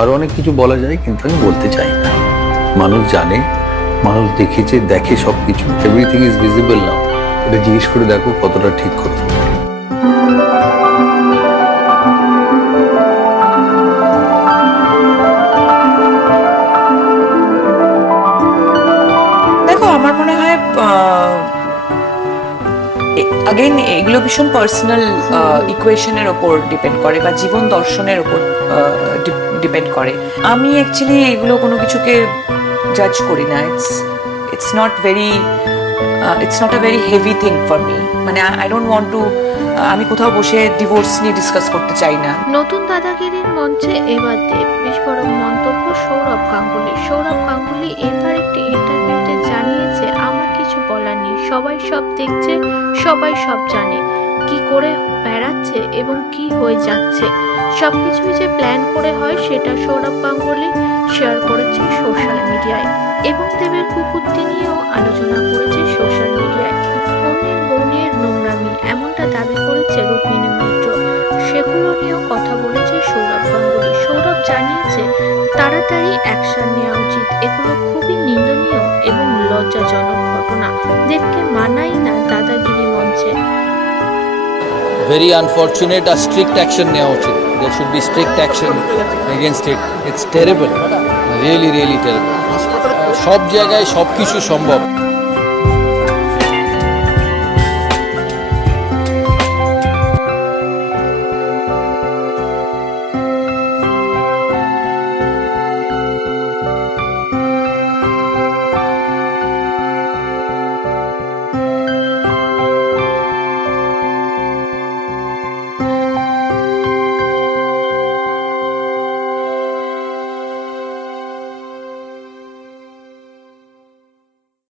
আরো অনেক কিছু বলা যায়, কিন্তু আমি বলতে চাই না। মানুষ জানে, মানুষ দেখেছে, দেখে সবকিছু, এভরিথিং ইজ ভিজিবল নাও। এটা জিজ্ঞেস করে দেখো কতটা ঠিক করতে পারে। দেখো, আমার মনে হয় अगेन এগুলো ভীষণ পার্সোনাল ইকুয়েশনের ওপর ডিপেন্ড করে বা জীবন দর্শনের ওপর ডিপেন্ড করে। আমি অ্যাকচুয়ালি এগুলো কোনো কিছুকে জাজ করি না। It's not a very heavy thing for me. মানে আই ডোন্ট ওয়ান্ট টু, আমি কোথাও বসে ডিভোর্স নিয়ে ডিসকাস করতে চাই না। নতুন দাদাগিরির মঞ্চে এবার দেব বিস্ফোরক মন্তব্য সৌরভ গাঙ্গুলি এবার একটি ইন্টারভিউতে জানিয়েছে, আমার কিছু বলার নেই, সবাই সব দেখছে, সবাই সব জানে কি করে বেড়াচ্ছে এবং কি হয়ে যাচ্ছে। সবকিছুই যে প্ল্যান করে হয় সেটা সৌরভ গাঙ্গুলি শেয়ার করেছে সোশ্যাল মিডিয়ায় এবং দেবের কুকুরটি নিয়েও আলোচনা করেছে সোশ্যাল মিডিয়ায়। অন্যের বোনের নোংরামি এমনটা দাবি করেছে রুক্মিণী মৈত্র, সেগুলো নিয়েও কথা বলেছে সৌরভ গাঙ্গুলি। সৌরভ জানিয়েছে তাড়াতাড়ি অ্যাকশন নেওয়া উচিত, এগুলো খুবই নিন্দনীয় এবং লজ্জাজনক ঘটনা, দেবকে মানাই না দাদাগিরি মঞ্চে। Very unfortunate, a strict action neoya uchit. There should be strict action against it. It's terrible, really terrible. সব জায়গায় সব কিছু সম্ভব।